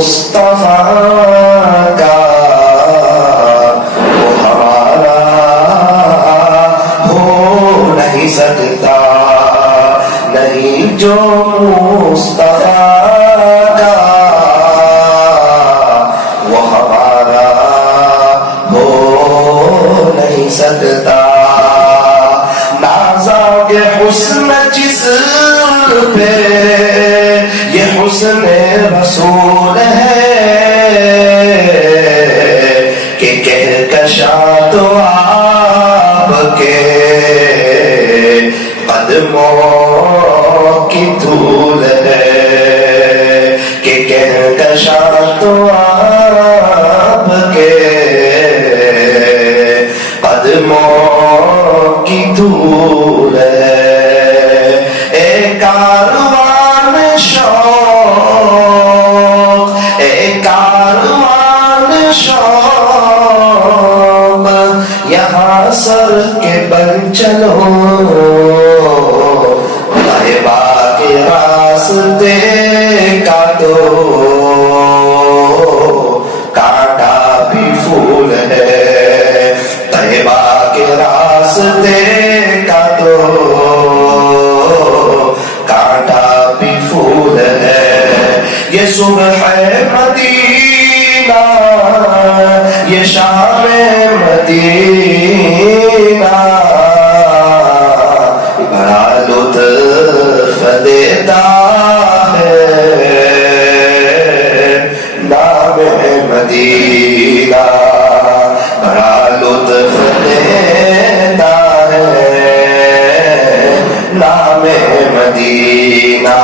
مصطفیٰ کا وہ ہمارا ہو نہیں سکتا، نہیں جو مصطفیٰ کا وہ ہمارا ہو نہیں سکتا۔ نازا کے حسن جس پہ یہ حسن رسول ہے کہ کہکشاں تو آپ کے قدموں کی دھول ہے، کہ کہکشاں تو آپ کے قدموں کی دھول ہے۔ اے کاروان شوق، اے کاروان شوق، یہاں سر کے بن چلو، طیبہ کے راستے کا تو کانٹا بھی پھول ہے، طیبہ کے راستے کا تو کانٹا بھی پھول ہے۔ یہ صبح مدینہ، یہ شام مدینہ، بڑا لطف دیتا ہے نام مدینہ، بڑا لطف دیتا ہے نام مدینہ۔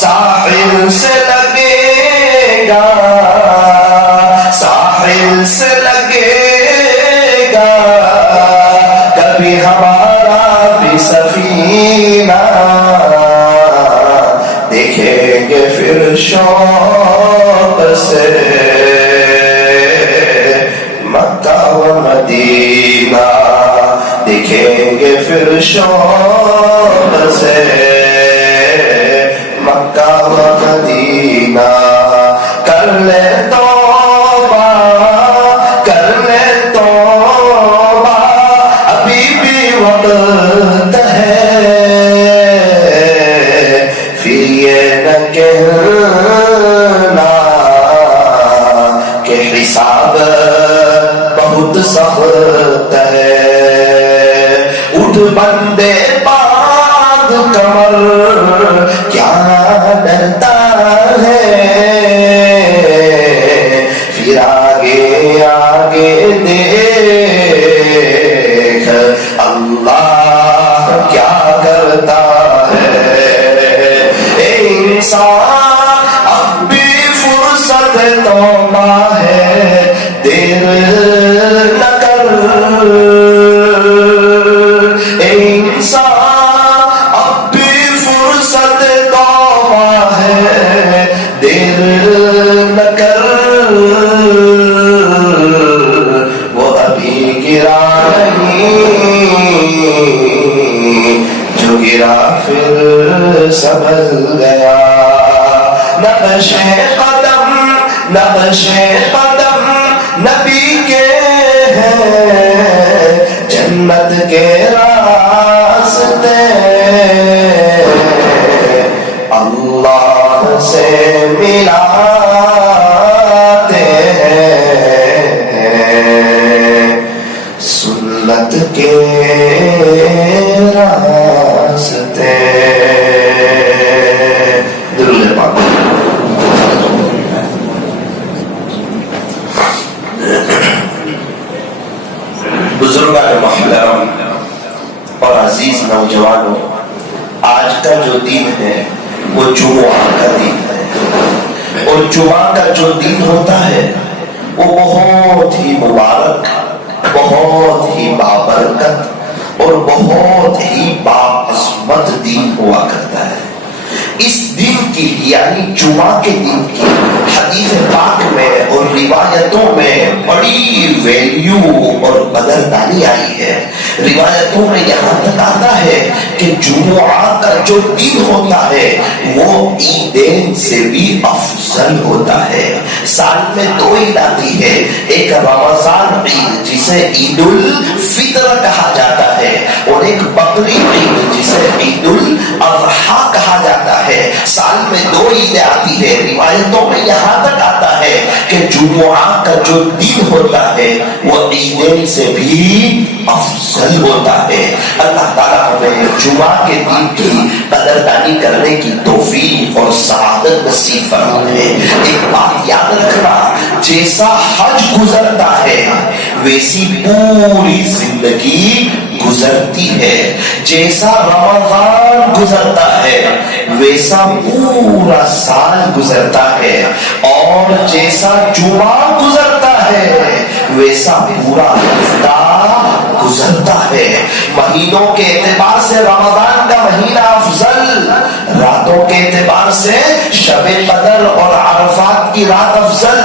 ساحل سے لگے گا، ساحل سے لگے گا کبھی ہمارا بھی سفینہ، دیکھیں گے پھر شوق سے مکہ و مدینہ، دیکھیں گے پھر شوق سے مکہ و مدینہ۔ کر لے توبہ، کر لے توبہ، ابھی بھی وقت ہے، پھر یہ نہ کہنا کہ حساب بہت سخت ہے۔ اٹھ بندے باندھ کمر، کیا ڈرتا ہے، پھر آگے آگے دیکھ اللہ کیا کرتا ہے۔ اے انسان اب بھی فرصت توبہ ہے، دیر نہ کر، اے انسان اب بھی فرصت توبہ ہے، دیر نہ کر، وہ ابھی گرا نہیں جو گرا پھر سنبھل گیا۔ نقش قدم، نقش قدم نبی کے ہیں، جنت کے راستے اللہ سے ملاتے ہیں، سنت کے راستے۔ درود پاک۔ بزرگان محترم اور عزیز نوجوانوں، آج کا جو دن ہے وہ جمعہ کا دن ہے، اور جمعہ کا جو دن ہوتا ہے وہ بہت ہی مبارک، بہت ہی بابرکت اور بہت ہی باعظمت دن ہوا کرتا ہے۔ اس دن کی یعنی جمعہ کے دن کی حدیث پاک میں اور روایتوں میں بڑی ویلیو اور قدردانی آئی ہے۔ روایتوں میں یہاں تک آتا ہے کہ جمعہ کا جو دن ہوتا ہے وہ عیدین سے بھی افضل ہوتا ہے۔ سال میں 2 عید آتی ہے، ایک رمضان عید جسے عید الفطر کہا جاتا ہے، اور ایک بقری عید جسے عید الاضحیٰ کہا جاتا ہے۔ سال میں 2 عیدیں آتی ہے۔ روایتوں میں یہاں تک آتا ہے کہ جمعہ کا جو دن ہوتا ہے وہ عیدین سے بھی افضل ہوتا ہے۔ اللہ تعالیٰ ہمیں جمعہ کے دن کی قدردانی کرنے کی توفیق اور سعادت نصیب فرمائے۔ ایک بات یاد رکھنا، جیسا حج گزرتا ہے ویسی پوری زندگی گزرتی ہے، جیسا رمضان گزرتا ہے ویسا پورا سال گزرتا ہے، اور جیسا جمعہ گزرتا ہے ویسا پورا ہفتہ گزرتا ہے۔ مہینوں کے اعتبار سے رمضان کا مہینہ افضل، راتوں کے اعتبار سے شب قدر اور عرفات کی رات افضل،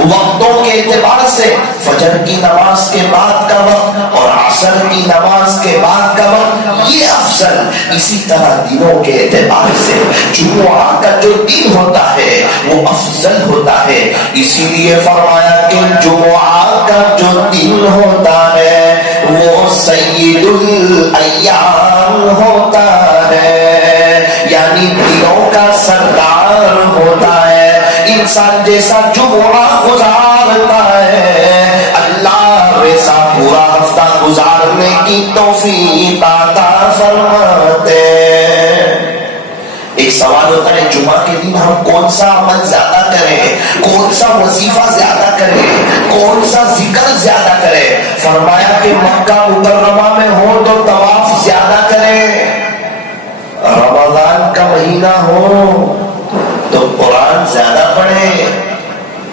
وقتوں کے اعتبار سے فجر کی نماز کے بعد کا وقت اور عصر کی نماز کے بعد کا وقت یہ افضل۔ اسی طرح دنوں کے اعتبار سے جمعہ کا جو دن ہوتا ہے وہ افضل ہوتا ہے۔ اسی لیے فرمایا کہ جمعہ کا جو دن ہوتا ہے وہ سید الایام ہوتا ہے، یعنی دنوں کا سردار ہوتا ہے۔ انسان جیسا جمعہ گزارتا ہے اللہ ویسا پورا ہفتہ گزارنے کی توفیق عطا فرماتے۔ ایک سوال ہوتا ہے جمعہ کے دن ہم کون سا عمل زیادہ کریں، کون سا وظیفہ زیادہ کریں، کون سا ذکر زیادہ کریں؟ فرمایا کہ مکہ مکرمہ میں ہو تو طواف زیادہ کریں، رمضان کا مہینہ ہو تو قرآن زیادہ پڑھیں۔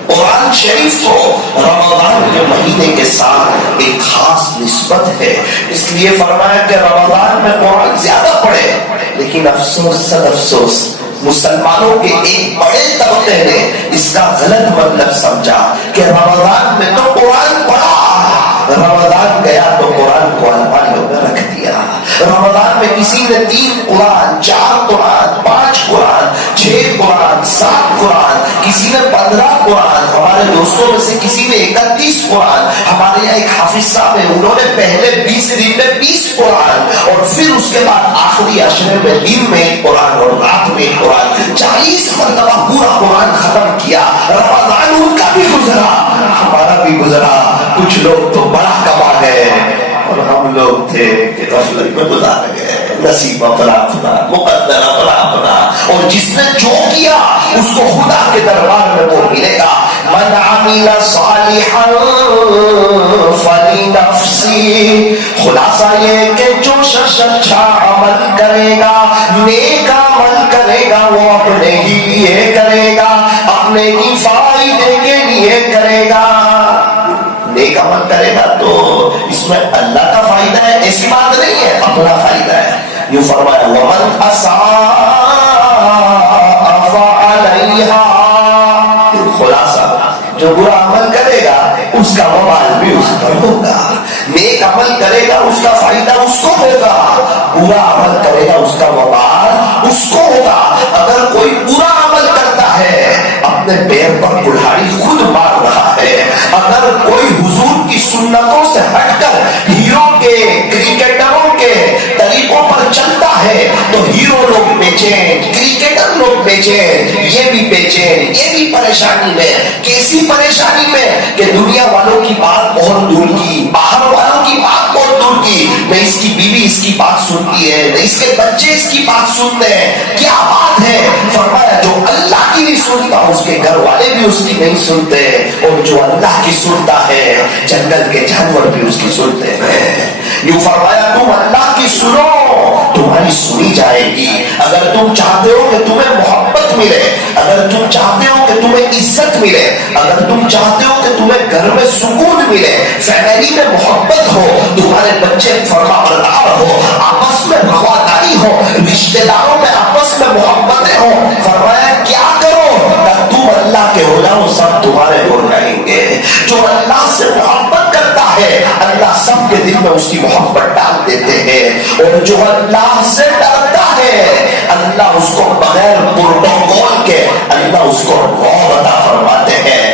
قرآن شریف کو رمضان کے مہینے کے ساتھ ایک خاص نسبت ہے، اس لیے فرمایا کہ رمضان میں قرآن زیادہ پڑھے۔ لیکن افسوس صد افسوس، مسلمانوں کے ایک بڑے طبقے نے اس کا غلط مطلب سمجھا کہ رمضان میں تو قرآن پڑھا، رمضان گیا تو قرآن کو الماریوں میں رکھ دیا۔ رمضان میں کسی نے 3 قرآن، 4 قرآن، 5 قرآن، 6 قرآن، 7 قرآن، کسی نے 15 قرآن، ہمارے دوستوں میں سے کسی نے 31 قرآن، ہمارے یہاں ایک حافظ صاحب ہے انہوں نے پہلے 20 دن میں 20 قرآن، اور پھر اس کے بعد آخری عشرے میں دن میں 1 قرآن اور رات میں 1 قرآن، 40 مرتبہ پورا قرآن ختم کیا۔ رمضان ان کا بھی گزرا، ہمارا بھی گزرا۔ کچھ لوگ تو بڑا کما گئے اور ہم لوگ تھے کہ غفلت میں گزار گئے۔ نصیب اپنا اپنا، مقدر اپنا اپنا، اور جس نے جو کیا اس کو خدا کے دربار میں وہ ملے گا۔ من عمل صالحا فلنفسی، خلاصہ یہ کہ جو شخص اچھا عمل کرے گا، نیک عمل کرے گا، وہ اپنے ہی لیے کرے گا، اپنے ہی فائدے کے لیے کرے گا۔ نیک عمل کرے گا تو اس میں اللہ کا فائدہ ہے ایسی بات نہیں ہے، اپنا فائدہ ہے۔ یوں فرمایا ومن اساء فعلیہا، خلاصہ جو برا عمل کرے گا اس کا وبال بھی اس پر ہوگا، نیک عمل کرے گا اس کا فائدہ اس کو ہوگا، برا عمل کرے گا اس کا وبال اس کو ہوگا۔ اگر کوئی برا عمل کرتا ہے اپنے پیر پر کلہاڑی خود مار رہا ہے۔ اگر کوئی حضور کی سنتوں سے ہٹ کر ہیرو کے، کرکٹروں کے طریقوں پر چلتا ہے تو ہیرو لوگ بے چین، کرکٹر لوگ بے چین، یہ بھی بے چین، یہ بھی پریشانی میں۔ کیسی پریشانی میں کہ دنیا والوں کی بات بہت دور کی، باہر والوں کی بات بہت دور کی، نہ اس کی بیوی اس کی بات سنتی ہے، نہ اس کے بچے اس کی بات سنتے ہیں۔ کیا بات ہے؟ فرمایا جو اللہ کی نہیں سنتا اس کے گھر والے بھی اس کی نہیں سنتے، اور جو اللہ کی سنتا ہے جنگل کے جانور بھی اس کی سنتے ہیں۔ یوں فرمایا تم اللہ کی سنو تمہاری سنی جائے گی۔ اگر تم چاہتے ہو کہ تمہیں محبت ملے، اگر تم چاہتے ہو کہ تمہیں عزت ملے، اگر تم چاہتے ہو کہ تمہیں گھر میں سکون ملے، فیملی میں محبت ہو، تمہارے بچے فرما بردار ہو، آپس میں رواداری ہو، رشتہ داروں میں آپس میں محبتیں ہو، فرمایا کیا کرو کہ تم اللہ کے ہو جاؤ، سب تمہارے ہو جائیں گے۔ جو اللہ سے محبت کرتا ہے اللہ سب کے دل میں اس کی محبت ڈال دیتے ہیں، اور جو اللہ سے ڈرتا ہے اللہ اس کو بغیر پروٹوکول کے اللہ اس کو رعب عطا فرماتے ہیں۔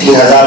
3,000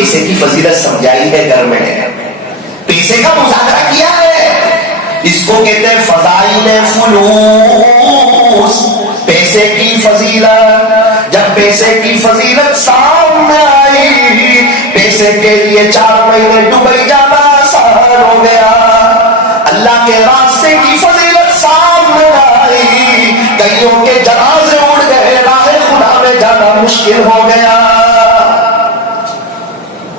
پیسے کی فضیلت سمجھائی ہے گھر میں، پیسے کا مذاکرہ کیا ہے. اس کو کہتے ہیں فضائل فلوس، پیسے کی فضیلت. جب پیسے کی فضیلت سامنے آئی، پیسے کے لیے 4 مہینے دبئی جانا آسان ہو گیا. اللہ کے راستے کی فضیلت سامنے آئی، کئیوں کے جنازے اڑ گئے، راہ خدا میں جانا مشکل ہو گیا.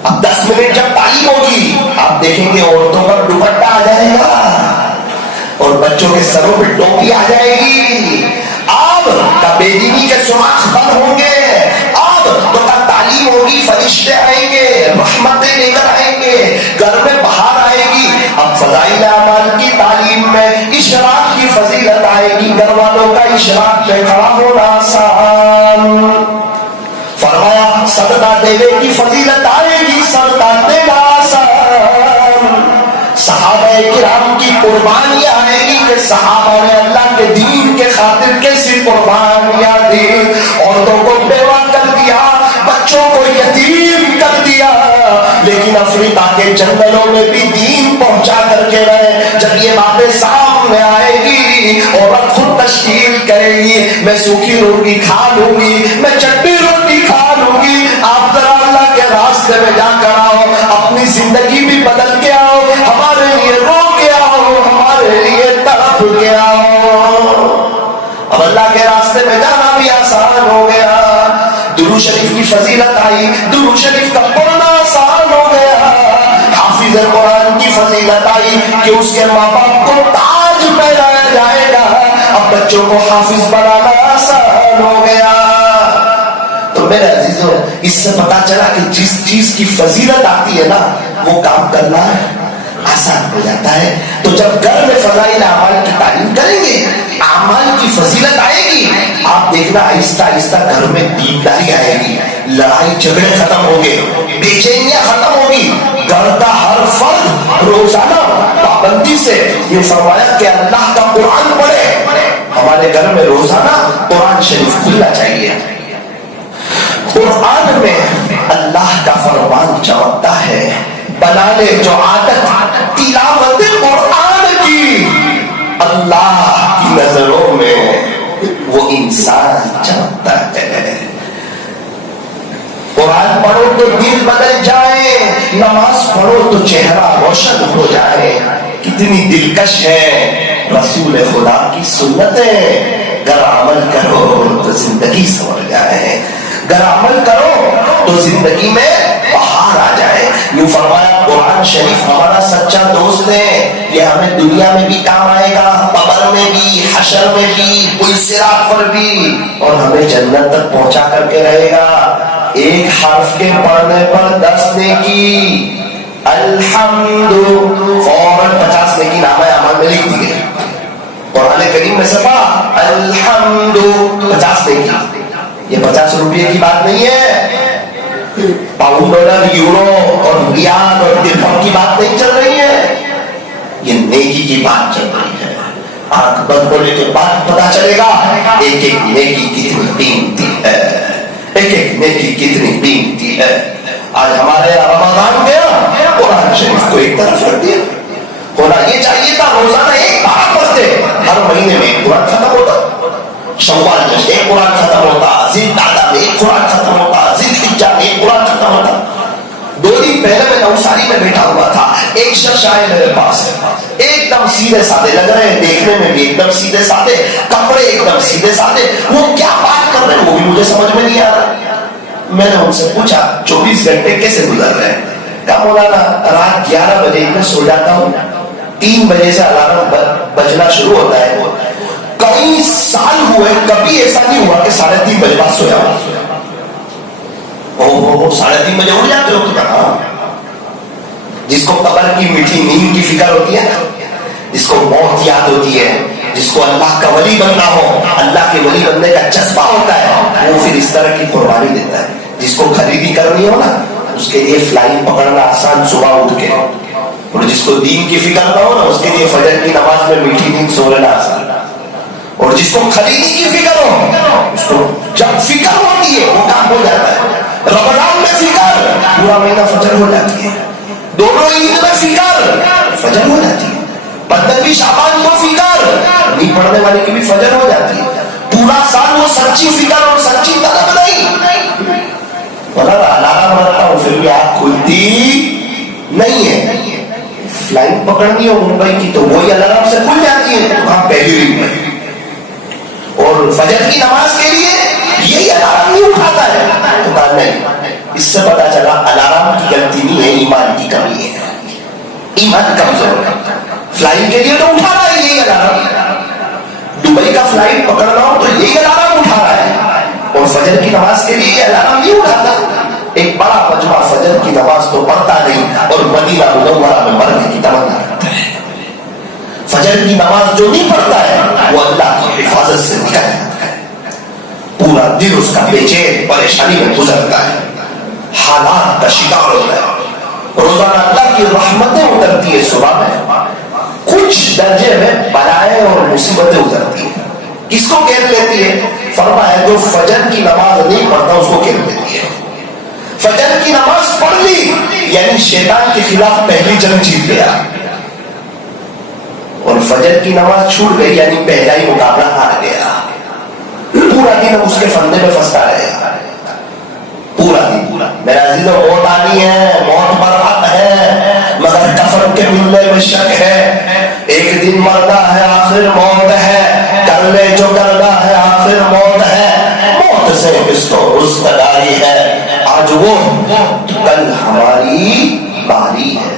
اب 10 منٹ جب تعلیم ہوگی، آپ دیکھیں گے عورتوں پر دوپٹہ آ جائے گا اور بچوں کے سروں پہ ٹوپی آ جائے گی. اب بے دینی کے سراخ بند ہوں گے، اب تو تعلیم ہوگی، فرشتے آئیں گے، رحمتیں لے کر آئیں گے، گھر میں بہار آئے گی. اب فضائل اعمال کی تعلیم میں اشراق کی فضیلت آئے گی، گھر والوں کا اشراق پہ کھڑا ہونا آسان. فرمایا صدقہ دینے کی فضیلت آئے گی، صدقہ دینا آسان. صحابہ کرام کی قربانیاں آئے گی کہ صحابہ نے اللہ کے دین کے خاطر کیسی قربانیاں دی. عورتوں کو بیوہ کر دیا، بچوں کو یتیم کر دیا، لیکن افریقہ کے جنگلوں میں بھی دین پہنچا کر کے رہے. جب یہ باتیں سامنے آئے گی، عورت خود تشکیل کرے گی، میں سوکھی روٹی کھا لوں گی، میں چٹنی روٹی کھا لوں گی. آپ ذرا اللہ کے راستے میں جا کر آؤ، اپنی زندگی بھی بدل کے آؤ، ہمارے لیے رو کے آؤ، ہمارے لیے تڑپ کے آؤ. اب اللہ کے راستے میں جانا بھی آسان ہو گیا. درود شریف کی فضیلت آئی، درود شریف کا پڑھنا آسان ہو گیا. حافظ قرآن کی فضیلت آئی کہ اس کے ماں باپ کو تاج پہنایا جائے گا. اب بچوں کو حافظ بنانا آسان ہو گیا. تو میرے عزیزوں، اس سے پتا چلا کہ جس چیز کی فضیلت آتی ہے نا، وہ کام کرنا آسان ہو جاتا ہے. تو جب گھر میں فضائل اعمال کی تعلیم کریں گے، اعمال کی فضیلت آئے گی، آپ دیکھنا آہستہ آہستہ گھر میں دینداری آئے گی، لڑائی جھگڑے ختم ہوں گے، بے چینیاں ختم ہوگی. گھر کا ہر فرد روزانہ پابندی سے یہ فرمایا کہ اللہ کا قرآن پڑھے. ہمارے گھر میں روزانہ قرآن شریف کھلنا چاہیے. قرآن میں اللہ کا فرمان چمکتا ہے. بنا لے جو عادت تلاوت قرآن کی، اللہ کی نظروں میں وہ انسان چمکتا ہے. قرآن پڑھو تو دل بدل جائے، نماز پڑھو تو چہرہ روشن ہو جائے. کتنی دلکش ہے رسول خدا کی سنتیں. گر عمل کرو تو زندگی سنور جائے، گر عمل کرو تو زندگی میں بہار آ جائے. یوں فرمایا قرآن شریف ہمارا سچا دوست ہے، یہ ہمیں دنیا میں بھی کام آئے گا، قبر میں بھی، حشر میں بھی، پل صراط پر بھی، اور ہمیں جنت تک پہنچا کر کے رہے گا. ایک حرف کے پڑھنے پر 10 نیکی، الحمد، فوراً 50 نیکی نامہ اعمال میں لکھ دی گئی. قرآن کریم میں سپا الحمد 50 نیکی. یہ 50 روپے کی بات نہیں ہے، پاؤنڈ، ڈالر، یورو اور ریال اور درہم کی بات نہیں چل رہی ہے، یہ نیکی کی بات چل رہی ہے. آنکھ بند ہونے کے بعد پتا چلے گا ایک ایک نیکی کتنی قیمتی ہے، ایک ایک نیکی کتنی قیمتی ہے. آج ہمارے رمضان گیا، قرآن شریف کو ایک طرف رکھ دیا. ہونا یہ چاہیے تھا روزانہ ایک بار پڑھتے، ہر مہینے میں ایک قرآن ختم ہوتا، شوال میں ایک قرآن ختم ہوتا، ذی القعدہ میں ایک قرآن ختم ہوتا، ذی الحجہ میں ایک قرآن ختم ہوتا. 2 دن پہلے میں نوساری میں بیٹھا ہوا تھا، ایک شخص آئے میرے پاس، ایک دم سیدھے سادے لگ رہے ہیں، دیکھنے میں بھی ایک دم سیدھے سادے، کپڑے ایک دم سیدھے سادے. وہ کیا بات کر رہے ہیں وہ بھی مجھے سمجھ میں نہیں آ رہا. میں نے ان سے پوچھا 24 گھنٹے کیسے گزر رہے ہیں؟ کہا مولانا رات 11 بجے میں سو جاتا ہوں، 3 بجے سے الارم بجنا شروع ہوتا ہے. کئی سال ہوئے کبھی ایسا نہیں ہوا کہ 3:30 بجے بعد سویا ہوں. 3:30 بجے اٹھ جاتے ہو تو کہا. جس کو قبر کی میٹھی نیند کی فکر ہوتی ہے نا، جس کو موت یاد ہوتی ہے، جس کو اللہ کا ولی بننا ہو، اللہ کے ولی بننے کا جذبہ ہوتا ہے، وہ پھر اس طرح کی قربانی دیتا ہے. جس کو خریدی کرنی ہو نا، اس کے لیے فلائنگ پکڑنا آسان صبح اٹھ کے، اور جس کو دین کی فکر نہ ہو نا، اس کے لیے فجر کی نماز میں میٹھی نیند سو لینا آسان. اور جس کو خریدی کی فکر ہو، اس کو جب فکر ہوتی ہے وہ کام ہو جاتا ہے. رمضان میں فکر، پورا مہینہ فجر ہو جاتی ہے. دونوں عید میں فکر فجر ہو جاتی ہے. 15ویں شعبان کو فکر نہیں پڑھنے والے کی بھی فجر ہو جاتی ہے. پورا سال وہ سچی فکر اور سچی طلب نہیں. الارم رکھتا ہوں پھر بھی آنکھ کھلتی نہیں ہے. فلائٹ پکڑنی ہو ممبئی کی تو وہی الارم سے کھل جاتی ہے. وہاں پہلی رنگ اور فجر کی نماز کے لیے یہی الارم نہیں اٹھاتا ہے. تو کہا نہیں, اس سے پتا چلا الارم کی غلطی نہیں ہے, ایمان کی کمی ہے. ایمان کمزور ہے. فلائٹ کے لیے تو اٹھا رہا ہے یہی الارم. دبئی کا فلائٹ پکڑنا ہو تو یہی الارم اٹھا رہا ہے, اور فجر کی نماز کے لیے یہ الارم نہیں اٹھاتا. ایک بڑا مجمع فجر کی نماز تو پڑھتا نہیں اور مدینہ منورہ میں مرنے کی تمنا رکھتا ہے. فجر کی نماز جو نہیں پڑھتا ہے وہ اللہ کی حفاظت سے نکل جاتا ہے. پورا دن اس کا بے چین پریشانی میں گزرتا ہے, حالات کا شکار ہوتا ہے. روزانہ اللہ کی رحمتیں اترتی ہے, صبح میں کچھ درجے میں بلائیں اور مصیبتیں اترتی ہیں. کس کو گھیر لیتی ہے؟ فرمایا جو فجر کی نماز نہیں پڑھتا اس کو گھیر لیتی ہے. فجر کی نماز پڑھ لی یعنی شیطان کے خلاف پہلی جنگ جیت گیا, اور فجر کی نماز چھوٹ گئی یعنی پہلا ہی مقابلہ ہار گیا. پورا دن اس کے فندے میں پھنستا رہے گا. پورا دن میرا عزیزو, موت آنی ہے, موت برحق ہے, مگر کفن کے ملنے میں شک ہے. ایک دن مرنا ہے آخر موت ہے, کر لے جو کرنا ہے آخر موت ہے. موت سے کس کو رستگاری ہے, آج وہ کل ہماری باری ہے.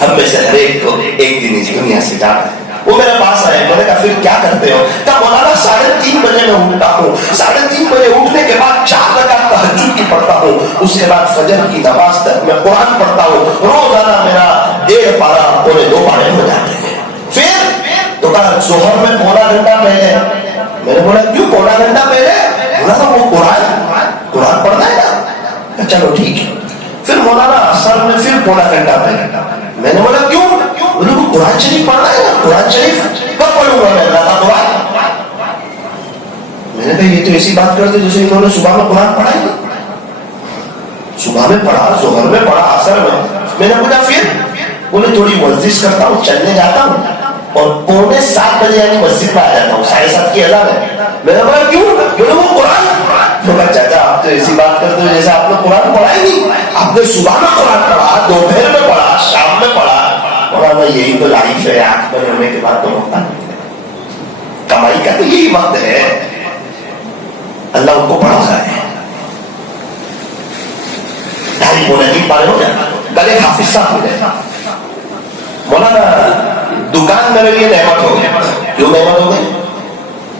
ہم میں سے ہر ایک کو ایک دن اس دنیا سے جانا ہے. وہ میرے پاس آئے, میں نے کہا پھر کیا کرتے ہو؟ کہا مولانا 3:30 بجے میں اٹھتا ہوں, 3:30 بجے اٹھنے کے بعد 4 رکعت تہجد کی پڑھتا ہوں, اس کے بعد فجر کی نماز تک میں قرآن پڑھتا ہوں. روزانہ میرا 1.5 پارہ پورے 2 پارے ہو جاتے ہیں. پھر تو کہا ظہر میں پونا گھنٹہ پہلے. میں نے بولا کیوں پونا گھنٹہ پہلے؟ بولا تھا وہ قرآن پڑھنا ہے نا. چلو ٹھیک ہے. پھر مولانا عصر میں پھر پونا گھنٹہ پہلے. میں نے بولا کیوں؟ بولے وہ قرآن شریف پڑھنا ہے نا. قرآن شریف کب پڑھوں گا میں؟ اللہ کا قرآن. میں نے کہا یہ تو ایسی بات کرتے جیسے انہوں نے صبح میں قرآن پڑھا ہی نہیں. صبح میں پڑھا, ظہر میں پڑھا, عصر میں. میں نے بولا پھر؟ بولے تھوڑی ورزش کرتا ہوں, چلنے جاتا ہوں, اور 6:45 بجے یعنی مسجد میں آ جاتا ہوں. 7:30 کی اذان ہے. میں نے بولا کیوں؟ بولے وہ قرآن. چاچا آپ تو ایسی بات کرتے ہو جیسے آپ نے قرآن پڑھا ہی نہیں. آپ نے صبح میں قرآن پڑھا, دوپہر میں پڑھا, شام میں پڑھا. مولانا یہی تو لائف ہے, آنکھ بند ہونے کے بعد تو ہوتا نہیں. کمائی کا تو یہی وقت ہے. اللہ ان کو پڑھا ہے. 2.5 پارے ہو جائے, کل ایک حافظ صاحب ہو جائے. مولانا دکان میرے لیے نعمت ہو گئی. کیوں نعمت ہو گئی؟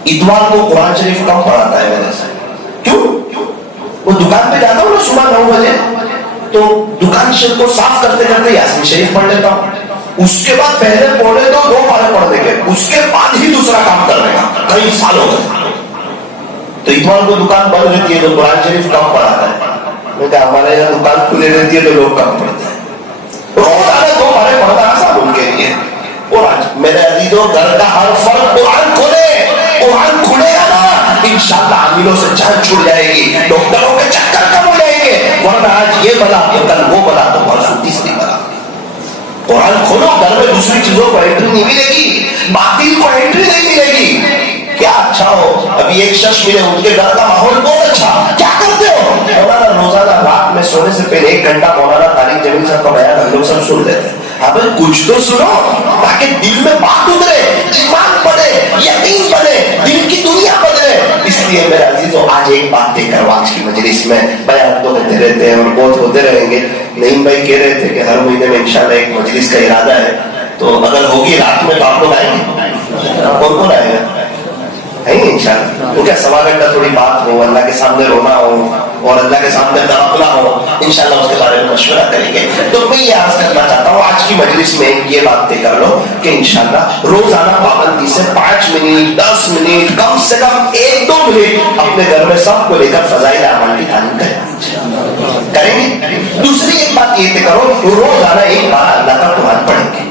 اتوار کو قرآن شریف کم پڑھاتا ہے میرے سے. کیوں؟ وہ دکان پہ جاتا ہوں نا صبح 9 بجے, تو دکان شریف کو صاف کرتے کرتے یاسین شریف پڑھ لیتا ہوں. اس کے بعد پہلے پڑھے تو 2 پارے پڑھ دیں گے, اس کے بعد ہی دوسرا کام کرنے کا. کئی سال ہو گئے. تو اتوار کو دکان بند رہتی ہے تو قرآن شریف کم پڑھاتا ہے. میں کہا ہمارے یہاں دکان کھلے رہتی ہے تو لوگ کم پڑھتے ہیں. روزانہ 2 پارے پڑھنا آسان ان کے لیے. قرآن میرے عزیزوں, گھر کا ہر فرد قرآن کھولے. قرآن کھلے گا نا انشاءاللہ عاملوں سے جان چھوٹ جائے گی, ڈاکٹروں کے چکر کم ہو جائیں گے. ورنہ آج یہ بلا تو کل وہ بلا تو پرسوں تیسری بلا. قرآن کھولو, گھر میں دوسری چیزوں کو انٹری نہیں ملے گی, باطل کو انٹری نہیں ملے گی. کیا اچھا ہو, ابھی ایک شخص ملے, ان کے گھر کا ماحول بہت اچھا, کیا کرتے ہو؟ مولانا روزانہ رات میں سونے سے پہلے 1 گھنٹہ مولانا طارق جمیل صاحب کا بیان ہم لوگ سب سن لیتے ہیں. اب کچھ تو سنو تاکہ دل میں بات اترے, ایمان بنے, یقین بنے, دل کی دنیا بدلے. اس لیے میرے عزیزوں آج ایک بات دے کر آج کی مجلس میں بیان تو ہوتے رہتے ہیں اور بہت ہوتے رہیں گے. نعیم بھائی کہہ رہے تھے کہ ہر مہینے میں انشاءاللہ ایک مجلس کا ارادہ ہے, تو اگر ہوگی رات میں تو آپ لوگ آئیں گے. کون کون آئے گا؟ ہے انشاءاللہ. تو کیا 1.25 گھنٹہ تھوڑی بات ہو, اللہ کے سامنے رونا ہو اور اللہ کے سامنے تڑپنا ہو, انشاءاللہ اس کے بارے میں مشورہ کریں گے. تو میں یہ عرض کرنا چاہتا ہوں آج کی مجلس میں یہ بات طے کر لو کہ انشاءاللہ روزانہ پابندی سے 5 منٹ 10 منٹ کم سے کم 1-2 منٹ اپنے گھر میں سب کو لے کر فضائل اعمال کی تعلیم کریں گے. دوسری ایک بات یہ طے کرو, روزانہ 1 بار اللہ کا قرآن پڑھیں گے.